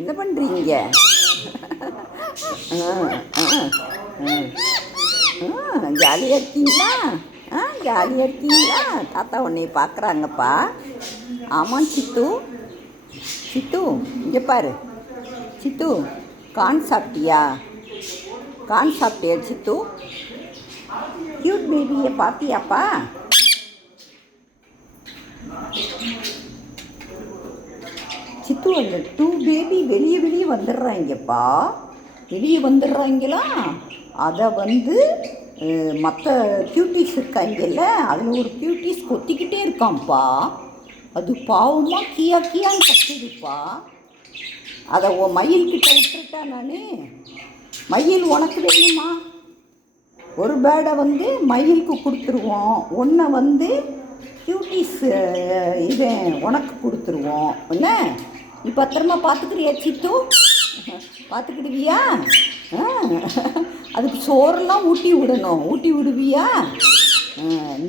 என்ன பண்ணுறீங்க? ஜாலியாக இருக்கீங்களா? ஜாலியாக இருக்கீங்களா? தாத்தா உன்னைய பார்க்குறாங்கப்பா. ஆமாம் சித்து. சித்து இங்கே பாரு. சித்து கார்ன் சாப்பிட்டியா? கார்ன் சாப்பிட்டியா சித்து? க்யூட் பேபியை பார்த்தியாப்பா? சித்து அந்த 2 பேபி வெளியே வந்துடுறாங்கப்பா. வெளியே வந்துடுறாங்களா? அதை மற்ற க்யூட்டீஸ் இருக்காங்கல்ல, அதில் ஒரு க்யூட்டீஸ் கொத்திக்கிட்டே இருக்கான்ப்பா. அது பாவமாக கியான்னு கத்துதுப்பா. அதை மயில்கிட்ட விட்டுட்டா நான். மயில் உனக்கு வேணுமா? ஒரு பேடை மயிலுக்கு கொடுத்துருவோம், ஒன்றை க்யூட்டீஸ் உனக்கு கொடுத்துருவோம். என்ன நீ பத்திரமா பார்த்துக்கிறியா சித்து? பார்த்துக்கிடுவியா? அதுக்கு சோறெல்லாம் ஊட்டி விடுவியா?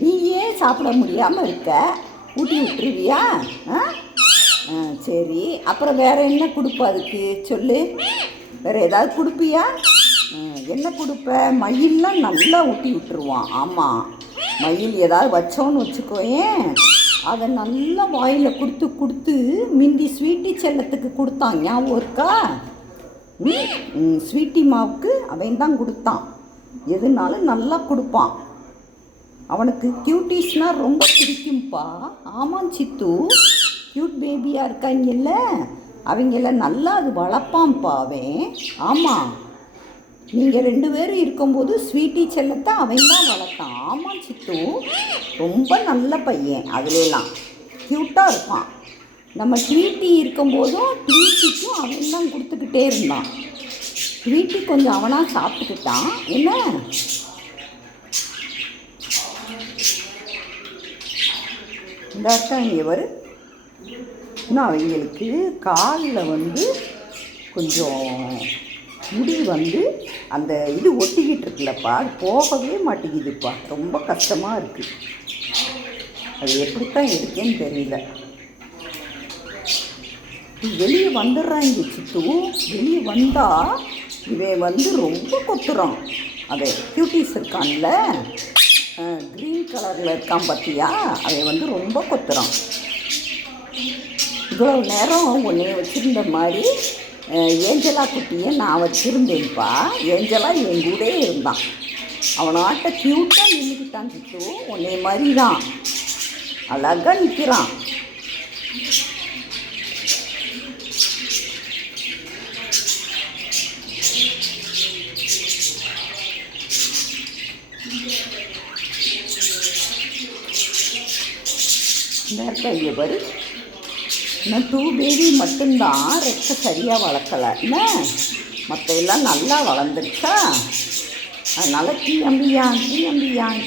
நீயே சாப்பிட முடியாமல் இருக்க, ஊட்டி விட்டுருவியா? சரி, அப்புறம் வேறு என்ன கொடுப்ப அதுக்கு சொல்லு. வேறு ஏதாவது கொடுப்பியா? என்ன கொடுப்ப? மயிலெலாம் நல்லா ஊட்டி விட்டுருவான். ஆமாம், மயில் ஏதாவது வச்சோன்னு வச்சுக்கோயேன், அதை நல்லா வாயில் கொடுத்து மிந்தி ஸ்வீட்டி செல்லத்துக்கு கொடுத்தான், ஞாபகம் இருக்கா? ஸ்வீட்டி மாவுக்கு அவன் தான் கொடுத்தான். எதுனாலும் நல்லா கொடுப்பான். அவனுக்கு க்யூட்டீஸ்னால் ரொம்ப பிடிக்கும்ப்பா. ஆமாம் சித்து, க்யூட் பேபியாக இருக்காங்கல்ல, அவங்கள நல்லா அது வளர்ப்பான்ப்பா அவன். ஆமாம், நீங்கள் 2 பேரும் இருக்கும்போது ஸ்வீட்டி செல்லத்தை அவன் தான் வளர்த்தான். ஆமாம் சித்து, ரொம்ப நல்ல பையன். அதுலாம் க்யூட்டாக இருப்பான். நம்ம ட்வீட்டி இருக்கும்போதும் ட்வீட்டிக்கும் அவன் தான் கொடுத்துக்கிட்டே இருந்தான். ட்வீட்டி கொஞ்சம் அவனாக சாப்பிட்டுக்கிட்டான். என்ன இந்த அர்த்தம் இங்கே வரும். இன்னும் அவங்களுக்கு காலில் கொஞ்சம் முடி அந்த இது ஒட்டிக்கிட்டு இருக்குல்லப்பா, அது போகவே மாட்டேங்குதுப்பா. ரொம்ப கஷ்டமாக இருக்குது. அது எப்படித்தான் இருக்கேன்னு தெரியல. வெளியே வந்துடுறாங்க சித்து. வெளியே வந்தால் இவன் ரொம்ப கொத்துறான். அதை க்யூட்டீஸ் இருக்கான்ல, க்ரீன் கலரில் இருக்கான் பார்த்தியா, அவன் ரொம்ப கொத்துறான். இவ்வளோ நேரம் உன்னை வச்சுருந்த மாதிரி ஏஞ்சலா குட்டியை நான் வச்சுருந்தேன்ப்பா. ஏஞ்சலா என் கூட இருந்தான். அவனாட்ட க்யூட்டாக நின்றுக்கிட்டான் சித்து. உன்னை மாதிரி தான் அழகாக நிற்கிறான். இந்த இருக்கா இங்கே பாரு. இன்னும் 2 பேபி மட்டும்தான் ரெக்க சரியாக வளர்க்கலை. என்ன மற்ற எல்லாம் நல்லா வளர்ந்துருச்சா? அதனால் கீயம்பியான்னு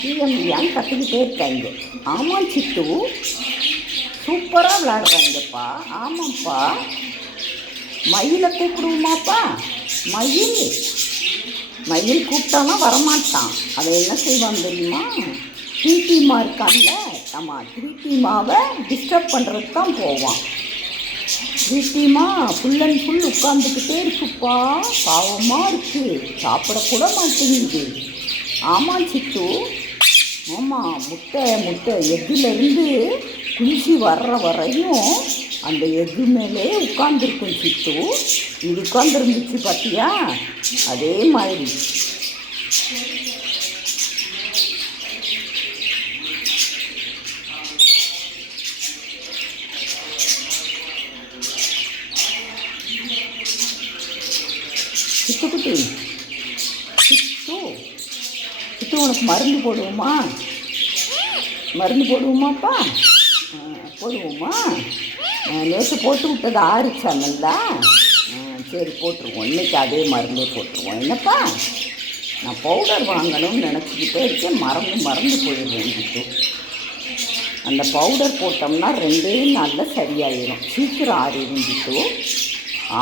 கற்றுக்கிட்டே இருக்காங்க. ஆமாம் சித்து, சூப்பராக விளையாடுறாங்கப்பா. ஆமாம்ப்பா, மயிலை கூப்பிடுவோமாப்பா? மயில் கூப்பிட்டானா வரமாட்டான். அதை என்ன செய்வான் தெரியுமா? ட்ரீட்டிமா இருக்கான்ல, ஆமாம், ட்ரீட்டிமாவை டிஸ்டர்ப் பண்ணுறதுக்கு தான் போவான். ட்ரீட்டிமா ஃபுல் அண்ட் ஃபுல் உட்காந்துக்கிட்டே இருக்குப்பா. பாவமாக இருக்குது, சாப்பிடக்கூட மாட்டேங்குது. ஆமாம் சித்து. ஆமாம், முட்டை எக்குலேருந்து குளிச்சு வர்ற வரையும் அந்த எக்கு மேலே உட்காந்துருக்கும் சித்து. இது உட்காந்துருந்துச்சு பார்த்தியா? அதே மாதிரி சித்துக்குட்டி. சித்து உனக்கு மருந்து போடுவோமாப்பா? போடுவோமா? நேற்று போட்டு விட்டது ஆறிச்சா நல்லா? சரி, போட்டுருவோம். இன்றைக்கி அதே மருந்தே போட்டுருவோம். என்னப்பா, நான் பவுடர் வாங்கணும்னு நினச்சிக்கிட்டே இருக்கேன், மறந்து போயிடுவேன் சித்து. அந்த பவுடர் போட்டோம்னா 2 நாளில் சரியாயிடும், சீக்கிரம் ஆறிடும் சித்து.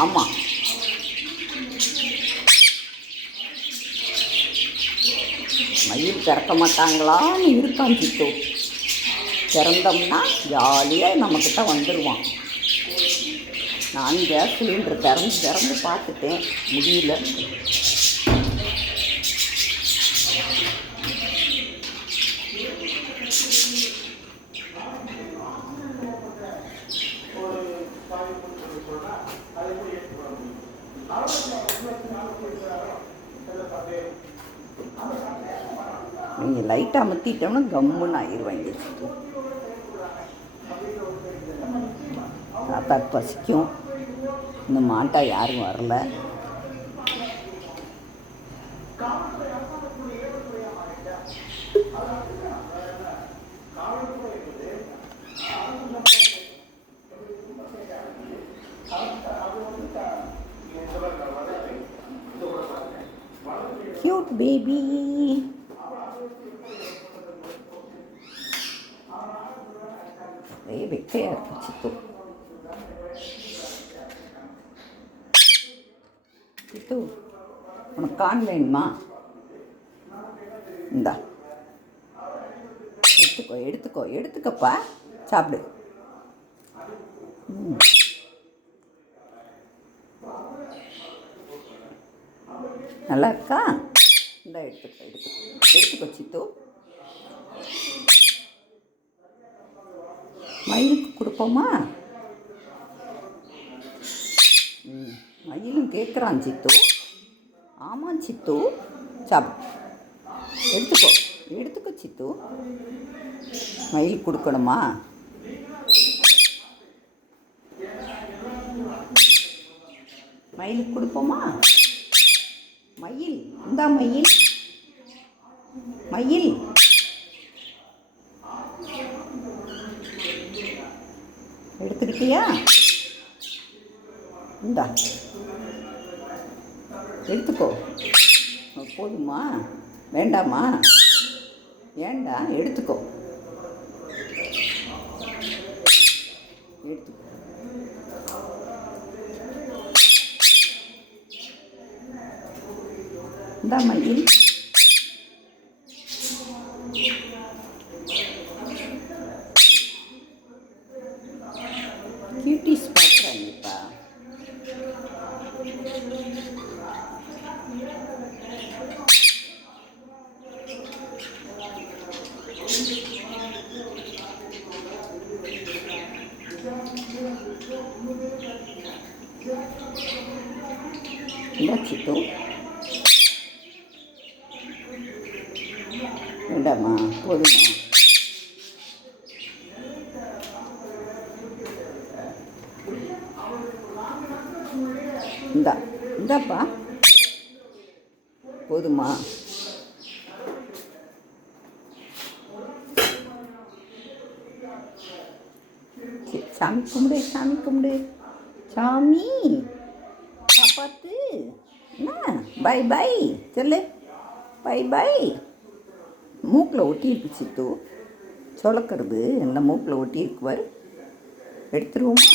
ஆமாம், மயில் திறக்க மாட்டாங்களான்னு இருக்கான் சித்து. திறந்தோம்னா ஜாலியாக நம்மக்கிட்ட வந்துடுவான். நான் கேஸ் சிலிண்டர் திறந்து திறந்து பார்த்துட்டேன், முடியல. நீங்கள் லைட்டாக அமுத்திட்டோம்னா கம்முன்னு ஆயிடுவாங்க. தாத்தாக்கு பசிக்கும். இந்த மாட்டா யாரும் வரல. Cute baby. வெக்கையாக இருக்கு சித்து. சித்து, உனக்கு கான் வேணுமா? இந்தா எடுத்துக்கோ எடுத்துக்கோ எடுத்துக்கப்பா, சாப்பிடு. நல்லா இருக்கா? இந்த எடுத்துக்கோ எடுத்துக்கோ எடுத்துக்கோ சித்து. மயிலுக்கு கொடுப்போமா? மயிலும் கேட்குறான் சித்து. ஆமாம் சித்து, சாப்பிடு. எடுத்துக்கோ எடுத்துக்கோ சித்து. மயில் கொடுக்கணுமா? மயிலுக்கு கொடுப்போமா? மயில் இந்தா மயில். மயில் எடுத்துக்கிட்டியா? இந்தா எடுத்துக்கோ. போதுமா? வேண்டாமா? ஏண்டா? எடுத்துக்கோ எடுத்துக்கோ. இந்தா மயில். கியூட்டிஸ் பார்க்குறாங்கப்பா. என்ன சித்து? வேண்டாமா? போதுமா? இந்தா இந்தாப்பா, போதுமா? சாமி கும்பிடு, சாமி கும்பிடு. சாமி காப்பாத்து. என்ன பை பை சொல்லு. Bye bye. மூக்கில் ஒட்டியிருக்கு சித்து. சொலக்கிறது எல்லாம் மூக்கில் ஒட்டியிருக்கு பாரு. எடுத்துருவோமா?